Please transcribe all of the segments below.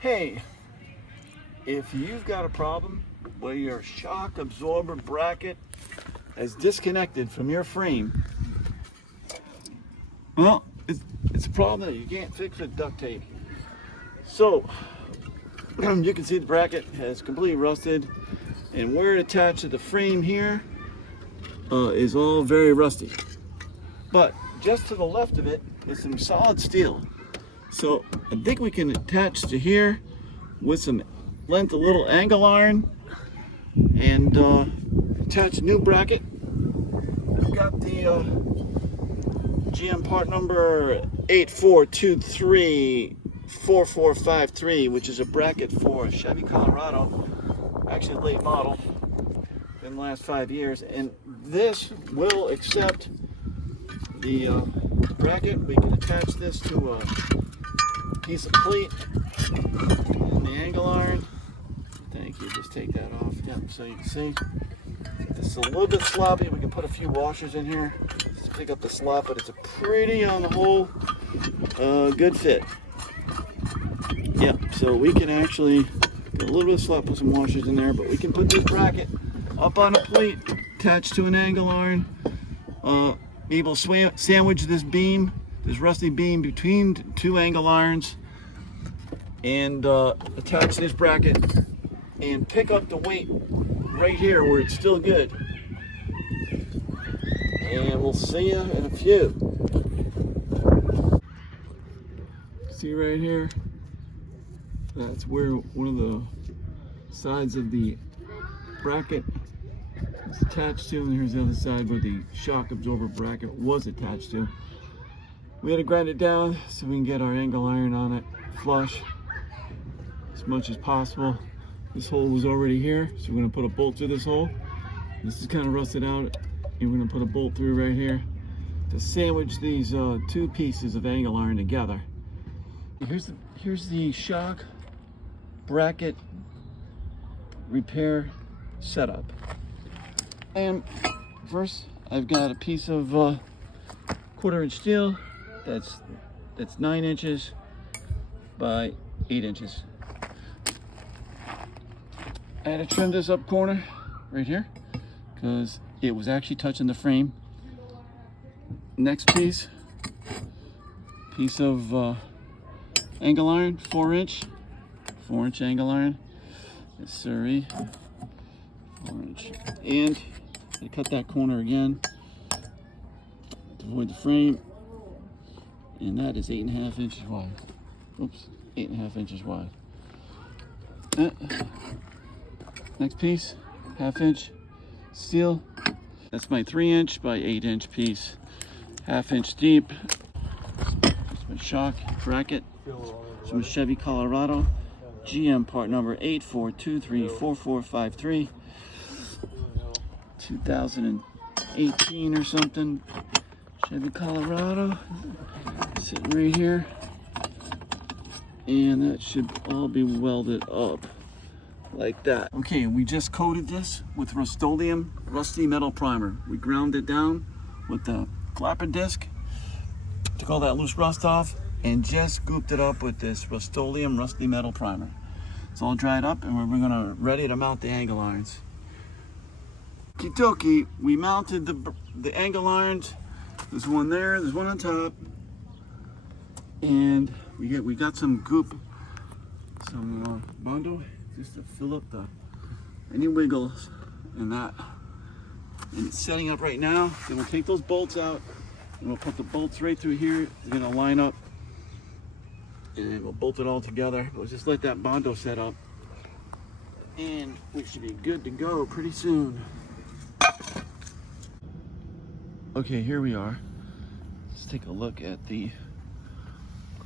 Hey, if you've got a problem where your shock absorber bracket is disconnected from your frame, well, it's a problem that you can't fix with duct tape. So, you can see the bracket has completely rusted, and where it attached to the frame here is all very rusty. But just to the left of it is some solid steel. So I think we can attach to here with some length, a little angle iron, and attach a new bracket. I've got the GM part number 84234453, which is a bracket for a Chevy Colorado, actually a late model in the last 5 years, and this will accept the bracket. We can attach this to a piece of plate and the angle iron. Thank you. Just take that off. Yep, so you can see this is a little bit sloppy. We can put a few washers in here to pick up the slop, but it's a pretty, on the whole, good fit. Yep, so we can actually get a little bit of slop, put some washers in there, but we can put this bracket up on a plate, attached to an angle iron, be able to sandwich this beam, this rusty beam, between two angle irons, and attach this bracket and pick up the weight right here where it's still good. And we'll see you in a few. See right here? That's where one of the sides of the bracket is attached to, and here's the other side where the shock absorber bracket was attached to. We had to grind it down so we can get our angle iron on it flush as much as possible. This hole was already here, so we're going to put a bolt through this hole. This is kind of rusted out, and we're going to put a bolt through right here to sandwich these two pieces of angle iron together. Here's the shock bracket repair setup. And first, I've got a piece of 1/4 inch steel that's 9 inches by 8 inches. I had to trim this up corner right here because it was actually touching the frame. Next piece of angle iron, 4 inch angle iron. Yes, sirree. 4 inch. And I cut that corner again to avoid the frame. And that is 8.5 inches wide. Oops, 8.5 inches wide. Next piece, 1/2 inch steel. That's my 3 inch by 8 inch piece. 1/2 inch deep. That's my shock bracket. It's from Chevy Colorado. GM part number 84234453. 2018 or something. Chevy Colorado. Sitting right here. And that should all be welded up like that. Okay, we just coated this with Rust-Oleum rusty metal primer. We ground it down with the clapper disc, took all that loose rust off, and just scooped it up with this Rust-Oleum rusty metal primer. It's all dried up, and we're gonna ready to mount the angle irons. Okie, we mounted the angle irons. There's one there, there's one on top, and we got some goop, some Bondo, just to fill up any wiggles in that. And it's setting up right now. Then we'll take those bolts out, and we'll put the bolts right through here. They're gonna line up, and we'll bolt it all together. We'll just let that Bondo set up, and we should be good to go pretty soon. Okay, here we are. Let's take a look at the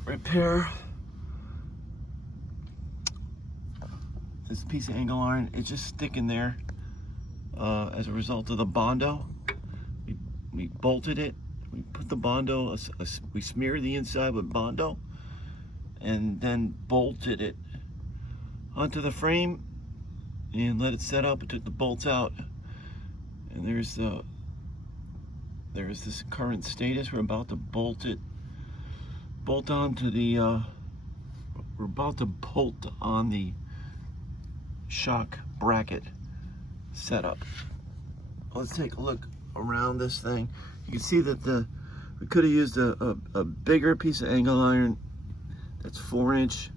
repair. This piece of angle iron, it's just sticking there as a result of the Bondo. We bolted it. We put the Bondo, we smeared the inside with Bondo, and then bolted it onto the frame and let it set up. And took the bolts out, and there's this current status. We're about to bolt onto the we're about to bolt on the shock bracket setup. Let's take a look around this thing. You can see that we could have used a bigger piece of angle iron. That's 4-inch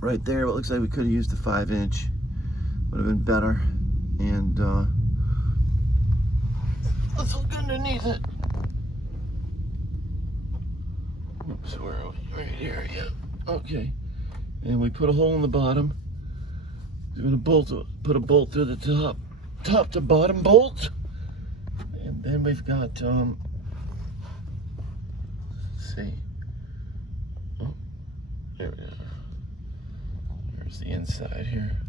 right there, but it looks like we could have used a 5-inch. Would have been better. And let's look underneath it. Oops, where are we? Right here, yeah. Okay. And we put a hole in the bottom. We're gonna put a bolt through the top to bottom bolt. And then we've got, let's see. Oh, there we are. There's the inside here.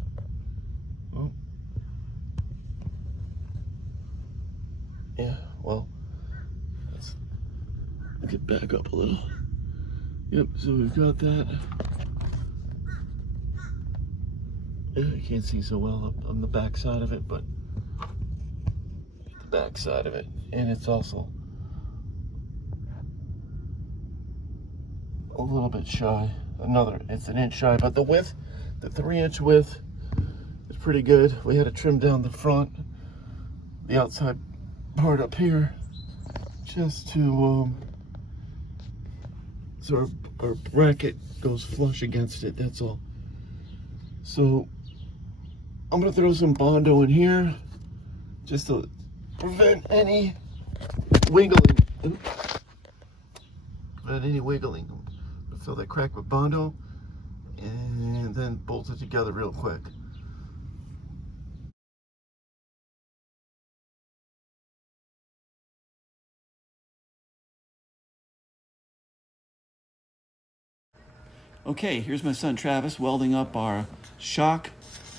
Oh. Yeah, well, let's get back up a little. Yep, so we've got that. Yeah, I can't see so well up on the back side of it, but the back side of it. And it's also a little bit shy. It's an inch shy, but the width, the 3-inch width is pretty good. We had to trim down the front, the outside part up here, just to so our bracket goes flush against it, that's all. So I'm gonna throw some Bondo in here just to prevent any wiggling. Fill that crack with Bondo and then bolt it together real quick. Okay, here's my son Travis welding up our shock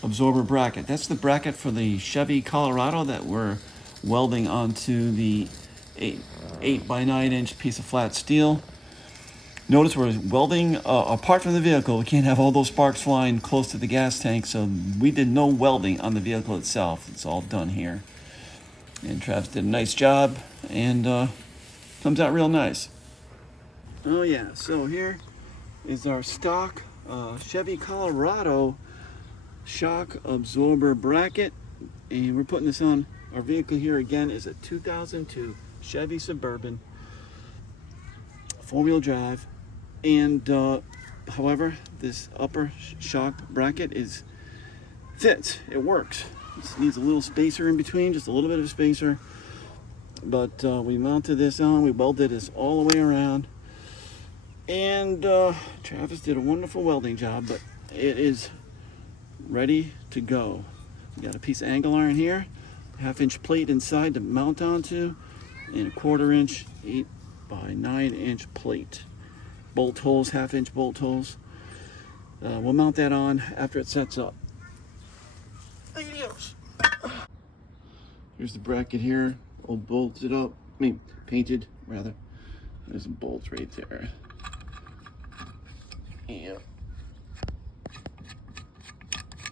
absorber bracket. That's the bracket for the Chevy Colorado that we're welding onto the 8 by 9 inch piece of flat steel. Notice we're welding apart from the vehicle. We can't have all those sparks flying close to the gas tank, so we did no welding on the vehicle itself. It's all done here. And Travis did a nice job, and comes out real nice. Oh yeah, so here is our stock Chevy Colorado shock absorber bracket, and we're putting this on our vehicle. Here again is a 2002 Chevy Suburban 4-wheel drive, and however this upper shock bracket fits. It works. It needs a little spacer in between, just a little bit of a spacer, but we mounted this on. We welded this all the way around. And Travis did a wonderful welding job, but it is ready to go. We got a piece of angle iron here, 1/2-inch plate inside to mount onto, and a 1/4-inch 8 by 9 inch plate. Bolt holes, 1/2-inch bolt holes. We'll mount that on after it sets up. Adios. Here's the bracket here, all bolted up. Painted rather. There's some bolts right there. Yeah.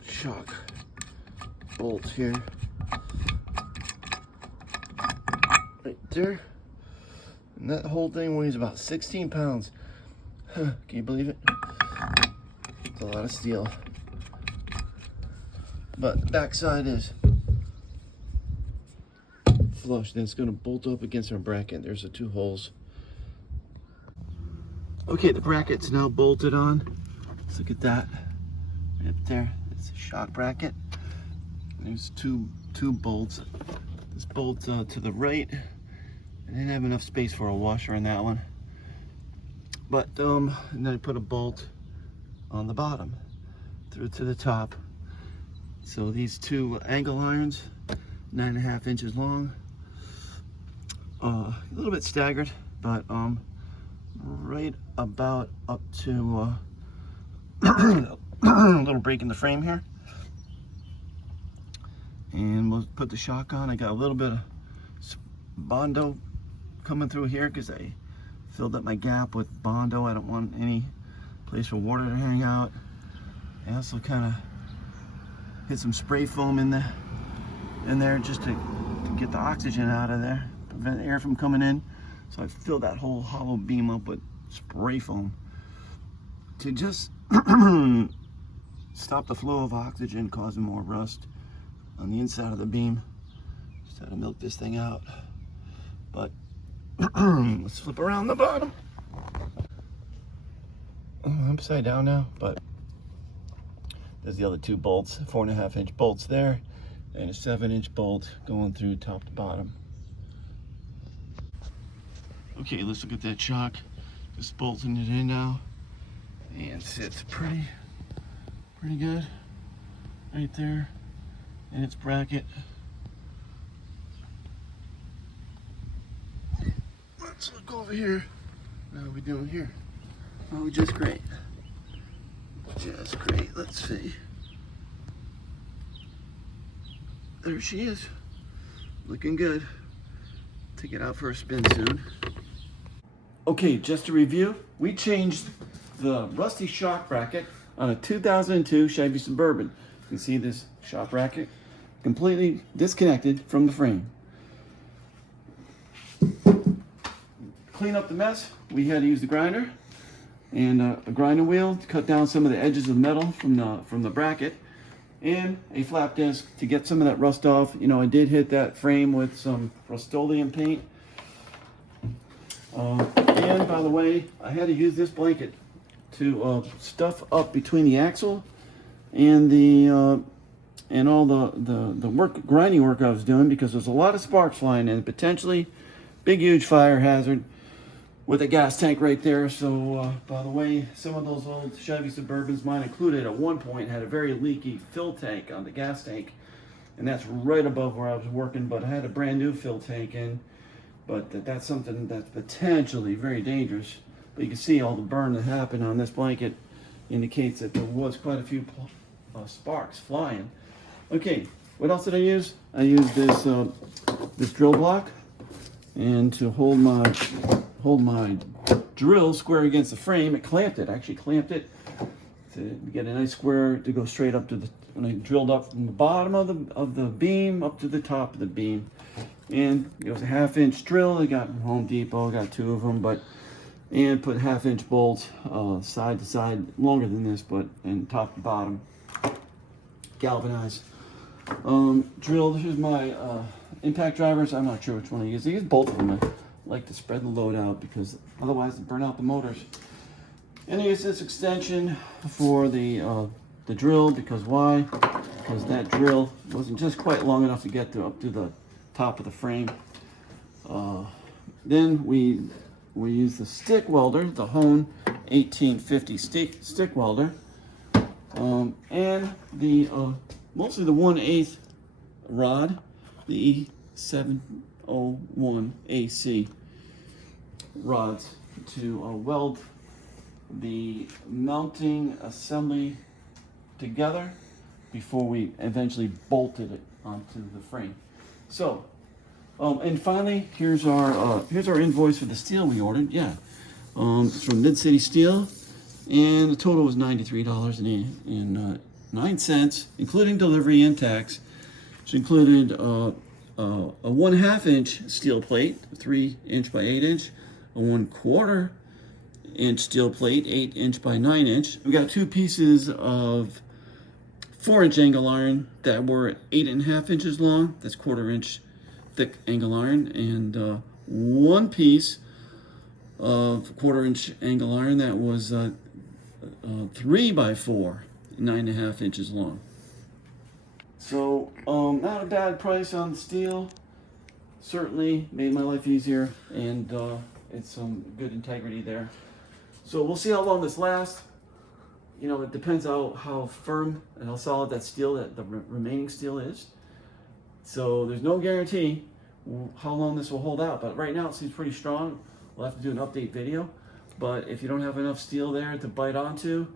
Shock bolts here. Right there. And that whole thing weighs about 16 pounds. Huh, can you believe it? It's a lot of steel. But the back side is flush. Then it's going to bolt up against our bracket. There's the 2 holes. Okay, the bracket's now bolted on. Let's look at that. Right up there, it's a shock bracket. There's two bolts. This bolt to the right. I didn't have enough space for a washer on that one. But and then I put a bolt on the bottom through to the top. So these 2 angle irons, 9.5 inches long. A little bit staggered, but right about up to a little break in the frame here. And we'll put the shock on. I got a little bit of Bondo coming through here because I filled up my gap with Bondo. I don't want any place for water to hang out. I also kind of hit some spray foam in there just to get the oxygen out of there, prevent air from coming in. So I filled that whole hollow beam up with spray foam. to just stop the flow of oxygen causing more rust on the inside of the beam. Just had to milk this thing out. But let's flip around the bottom. I'm upside down now, but there's the other two bolts, 4.5-inch bolts there, and a 7-inch bolt going through top to bottom. Okay, let's look at that shock. Just bolting it in now, and sits pretty good right there in its bracket. Let's look over here. How are we doing here? Oh, just great. Just great. Let's see. There she is. Looking good. Take it out for a spin soon. Okay, just to review, we changed the rusty shock bracket on a 2002 Chevy Suburban. You can see this shock bracket completely disconnected from the frame. Clean up the mess, we had to use the grinder and a grinding wheel to cut down some of the edges of the metal from the bracket, and a flap disc to get some of that rust off. You know, I did hit that frame with some Rust-Oleum paint. And by the way, I had to use this blanket to stuff up between the axle and the and all the grinding work I was doing, because there's a lot of sparks flying and potentially big huge fire hazard with a gas tank right there. So by the way, some of those old Chevy Suburbans, mine included, at one point had a very leaky fill tank on the gas tank, and that's right above where I was working, but I had a brand new fill tank in. But that's something that's potentially very dangerous. But you can see all the burn that happened on this blanket indicates that there was quite a few sparks flying. Okay, what else did I use? I used this this drill block, and to hold my drill square against the frame, it clamped it. I actually clamped it to get a nice square to go straight up to the. When I drilled up from the bottom of the beam up to the top of the beam. And it was a 1/2-inch drill. I got from Home Depot, got 2 of them, and put 1/2-inch bolts side to side, longer than this, but and top to bottom, galvanized. Drilled. Here's my impact drivers. I'm not sure which one I use. I use both of them. I like to spread the load out because otherwise they burn out the motors. And I use this extension for the drill, because why? Because that drill wasn't just quite long enough to get up to the top of the frame. Then we use the stick welder, the Hone 1850 stick welder, and the mostly the 1/8 rod, the E701 AC rods, to weld the mounting assembly together before we eventually bolted it onto the frame. So, and finally, here's our invoice for the steel we ordered. Yeah, it's from Mid-City Steel, and the total was $93.09, including delivery and tax, which included a 1/2-inch steel plate, 3-inch by 8-inch, a 1/4-inch steel plate, 8-inch by 9-inch. We got 2 pieces of 4-inch angle iron that were 8.5 inches long. That's 1/4-inch thick angle iron, and 1 piece of 1/4-inch angle iron that was 3 by 4, 9.5 inches long. So not a bad price on the steel. Certainly made my life easier, and it's some good integrity there. So we'll see how long this lasts. You know, it depends how firm and how solid that steel, that the remaining steel is. So there's no guarantee how long this will hold out, but right now it seems pretty strong. We'll have to do an update video, but if you don't have enough steel there to bite onto,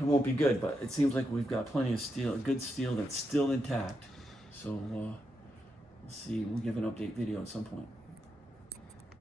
it won't be good. But it seems like we've got plenty of steel, good steel that's still intact. So we'll see. We'll give an update video at some point.